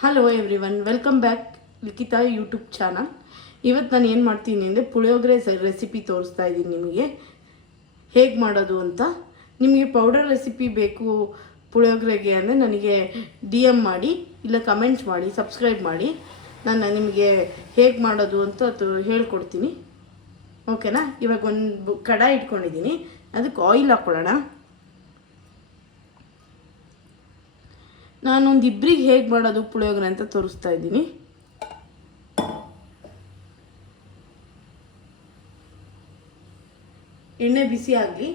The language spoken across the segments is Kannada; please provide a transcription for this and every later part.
Hello everyone, welcome back Likhitha YouTube channel. ಇವತ್ತು ನಾನು ಏನು ಮಾಡ್ತೀನಿ ಅಂದರೆ ಪುಳಿಯೋಗರೆ ರೆಸಿಪಿ ತೋರಿಸ್ತಾ ಇದ್ದೀನಿ ನಿಮಗೆ ಹೇಗೆ ಮಾಡೋದು ಅಂತ. ನಿಮಗೆ ಪೌಡರ್ ರೆಸಿಪಿ ಬೇಕು ಪುಳಿಯೋಗರೆಗೆ ಅಂದರೆ ನನಗೆ DM ಮಾಡಿ, ಇಲ್ಲ ಕಮೆಂಟ್ಸ್ ಮಾಡಿ, ಸಬ್ಸ್ಕ್ರೈಬ್ ಮಾಡಿ. ನಾನು ನಿಮಗೆ ಹೇಗೆ ಮಾಡೋದು ಅಂತ ಹೇಳ್ಕೊಡ್ತೀನಿ. ಓಕೆನಾ? ಇವಾಗ ಒಂದು ಕಡಾಯಿ ಇಟ್ಕೊಂಡಿದ್ದೀನಿ, ಅದಕ್ಕೆ ಆಯಿಲ್ ಹಾಕ್ಕೊಳ್ಳೋಣ. ನಾನೊಂದು ಇಬ್ಬರಿಗೆ ಹೇಗೆ ಮಾಡೋದು ಪುಳಿಯೋಗರೆ ಅಂತ ತೋರಿಸ್ತಾ ಇದ್ದೀನಿ. ಎಣ್ಣೆ ಬಿಸಿ ಆಗಲಿ.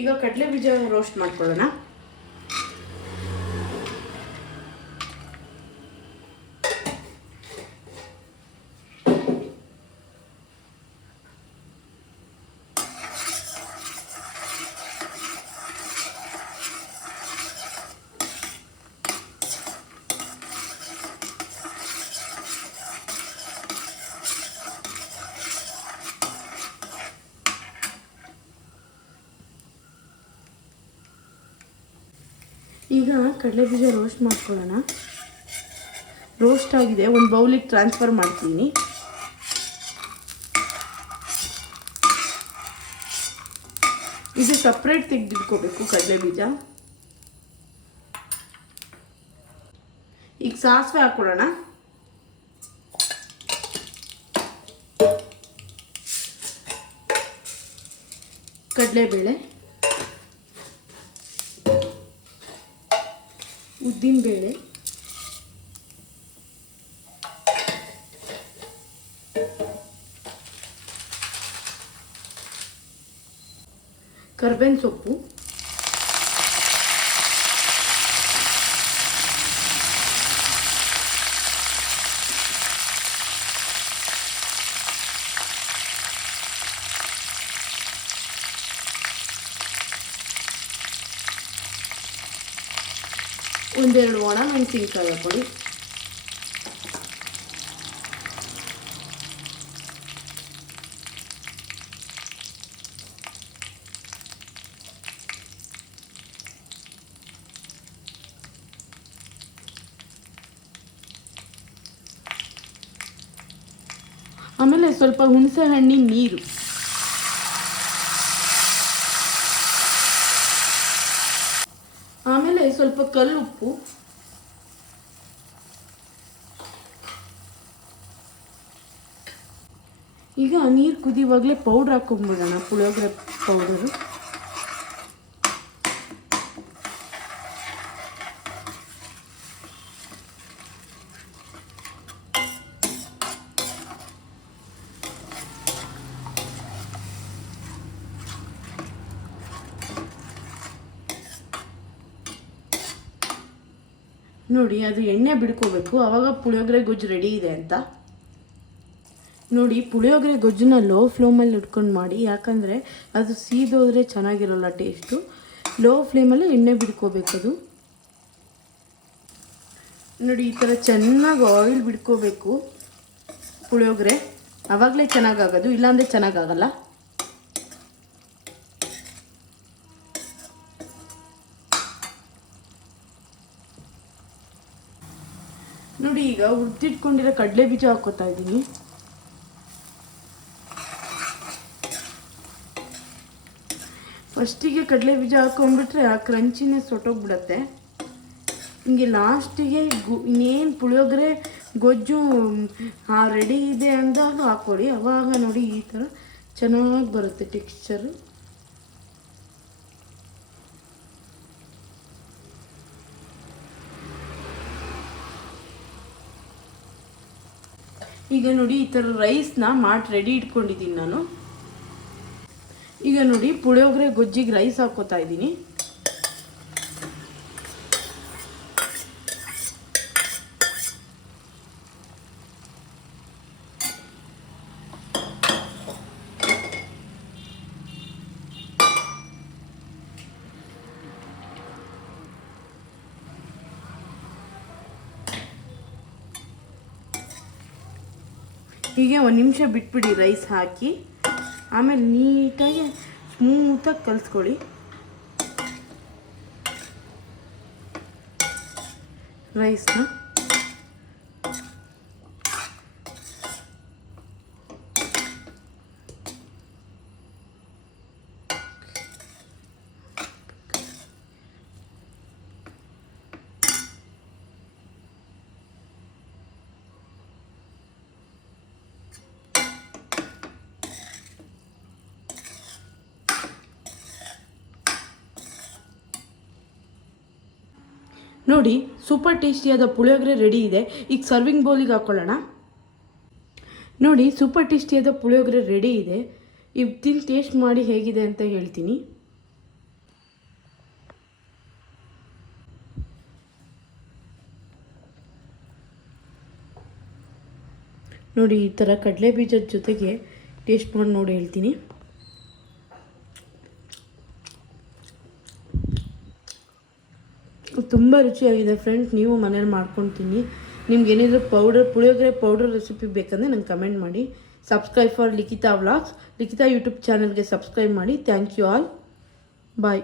ಈಗ ಕಡಲೆ ಬೀಜ ರೋಸ್ಟ್ ಮಾಡ್ಕೊಳ್ಳೋಣ. ಈಗ ಕಡಲೆ ಬೀಜ ರೋಸ್ಟ್ ಮಾಡ್ಕೊಳ್ಳೋಣ. ರೋಸ್ಟ್ ಆಗಿದೆ, ಒಂದು ಬೌಲಿಗೆ ಟ್ರಾನ್ಸ್ಫರ್ ಮಾಡ್ತೀನಿ. ಇದು ಸಪ್ರೇಟ್ ತೆಗೆದಿಟ್ಕೋಬೇಕು ಕಡಲೆ ಬೀಜ. ಈಗ ಸಾಸಿವೆ ಹಾಕೊಳ್ಳೋಣ. ಕಡಲೆಬೇಳೆ, ಉದ್ದಿನಬೇಳೆ, ಕರ್ಬೇವಿನ ಸೊಪ್ಪು, ಒಂದೆರಡು ಒಣ ಮೆಣಸಿನ್ಕಾಯಿ ಹಾಕೊಳ್ಳಿ. ಆಮೇಲೆ ಸ್ವಲ್ಪ ಹುಣಸೆ ಹಣ್ಣಿನ ನೀರು, ಆಮೇಲೆ ಸ್ವಲ್ಪ ಕಲ್ಲುಪ್ಪು, ಈಗ ನೀರು ಕುದಿಯುವಾಗಲೇ ಪೌಡ್ರ್ ಹಾಕೊಂಡ್ಬಿಡೋಣ, ಪುಳಿಯೋಗರೆ ಪೌಡರು. ನೋಡಿ, ಅದು ಎಣ್ಣೆ ಬಿಡ್ಕೋಬೇಕು, ಆವಾಗ ಪುಳಿಯೋಗರೆ ಗೊಜ್ಜು ರೆಡಿ ಇದೆ ಅಂತ. ನೋಡಿ, ಪುಳಿಯೋಗರೆ ಗೊಜ್ಜನ್ನ ಲೋ ಫ್ಲೇಮಲ್ಲಿ ಇಟ್ಕೊಂಡು ಮಾಡಿ, ಯಾಕಂದರೆ ಅದು ಸೀದೋದ್ರೆ ಚೆನ್ನಾಗಿರೋಲ್ಲ ಟೇಸ್ಟು. ಲೋ ಫ್ಲೇಮಲ್ಲಿ ಎಣ್ಣೆ ಬಿಡ್ಕೋಬೇಕದು. ನೋಡಿ, ಈ ಥರ ಚೆನ್ನಾಗಿ ಆಯಿಲ್ ಬಿಡ್ಕೋಬೇಕು ಪುಳಿಯೋಗರೆ, ಆವಾಗಲೇ ಚೆನ್ನಾಗಾಗೋದು, ಇಲ್ಲಾಂದರೆ ಚೆನ್ನಾಗಾಗಲ್ಲ. ನೋಡಿ, ಈಗ ಹುರಿದಿಟ್ಕೊಂಡಿರೋ ಕಡಲೆ ಬೀಜ ಹಾಕೋತಾ ಇದ್ದೀನಿ. ಫಸ್ಟಿಗೆ ಕಡಲೆ ಬೀಜ ಹಾಕೊಂಡ್ಬಿಟ್ರೆ ಆ ಕ್ರಂಚಿನೆಸ್ ಹೊಟ್ಟೋಗ್ಬಿಡತ್ತೆ. ಹಿಂಗೆ ಲಾಸ್ಟಿಗೆ ಇನ್ನೇನು ಪುಳಿಯೋಗರೆ ಗೊಜ್ಜು ರೆಡಿ ಇದೆ ಅಂದಾಗ ಹಾಕ್ಕೊಳ್ಳಿ. ಆವಾಗ ನೋಡಿ ಈ ಥರ ಚೆನ್ನಾಗಿ ಬರುತ್ತೆ ಟೆಕ್ಸ್ಚರು. ಈಗ ನೋಡಿ, ಈ ಥರ ರೈಸ್ನ ಮಾಡಿ ರೆಡಿ ಇಟ್ಕೊಂಡಿದ್ದೀನಿ ನಾನು. ಈಗ ನೋಡಿ, ಪುಳಿಯೋಗರೆ ಗೊಜ್ಜಿಗೆ ರೈಸ್ ಹಾಕೋತಾ ಇದ್ದೀನಿ. ಹೀಗೆ ಒಂದು ನಿಮಿಷ ಬಿಟ್ಬಿಡಿ ರೈಸ್ ಹಾಕಿ. ಆಮೇಲೆ ನೀಟಾಗಿ ಸ್ಮೂತಾಗಿ ಕಲಿಸ್ಕೊಳ್ಳಿ. ರೈಸ್ನ ನೋಡಿ ಸೂಪರ್ ಟೇಸ್ಟಿಯಾದ ಪುಳಿಯೋಗರೆ ರೆಡಿ ಇದೆ. ಈಗ ಸರ್ವಿಂಗ್ ಬೌಲಿಗೆ ಹಾಕ್ಕೊಳ್ಳೋಣ. ನೋಡಿ ಸೂಪರ್ ಟೇಸ್ಟಿಯಾದ ಪುಳಿಯೋಗರೆ ರೆಡಿ ಇದೆ. ಈಗ ತಿಂದು ಟೇಸ್ಟ್ ಮಾಡಿ ಹೇಗಿದೆ ಅಂತ ಹೇಳ್ತೀನಿ. ನೋಡಿ ಈ ಥರ ಕಡಲೆ ಬೀಜದ ಜೊತೆಗೆ ಟೇಸ್ಟ್ ಮಾಡಿ ನೋಡಿ ಹೇಳ್ತೀನಿ. ತುಂಬ ರುಚಿಯಾಗಿದೆ ಫ್ರೆಂಡ್ಸ್. ನೀವು ಮನೇಲಿ ಮಾಡ್ಕೊಂಡು ತಿನ್ನಿ. ನಿಮ್ಗೆ ಏನಿದ್ರು ಪುಳಿಯೋಗರೆ ಪೌಡರ್ ರೆಸಿಪಿ ಬೇಕಂದರೆ ನಂಗೆ ಕಮೆಂಟ್ ಮಾಡಿ. Subscribe for Likhita vlogs. Likhita YouTube ಚಾನಲ್ಗೆ ಸಬ್ಸ್ಕ್ರೈಬ್ ಮಾಡಿ. Thank you all. ಬಾಯ್.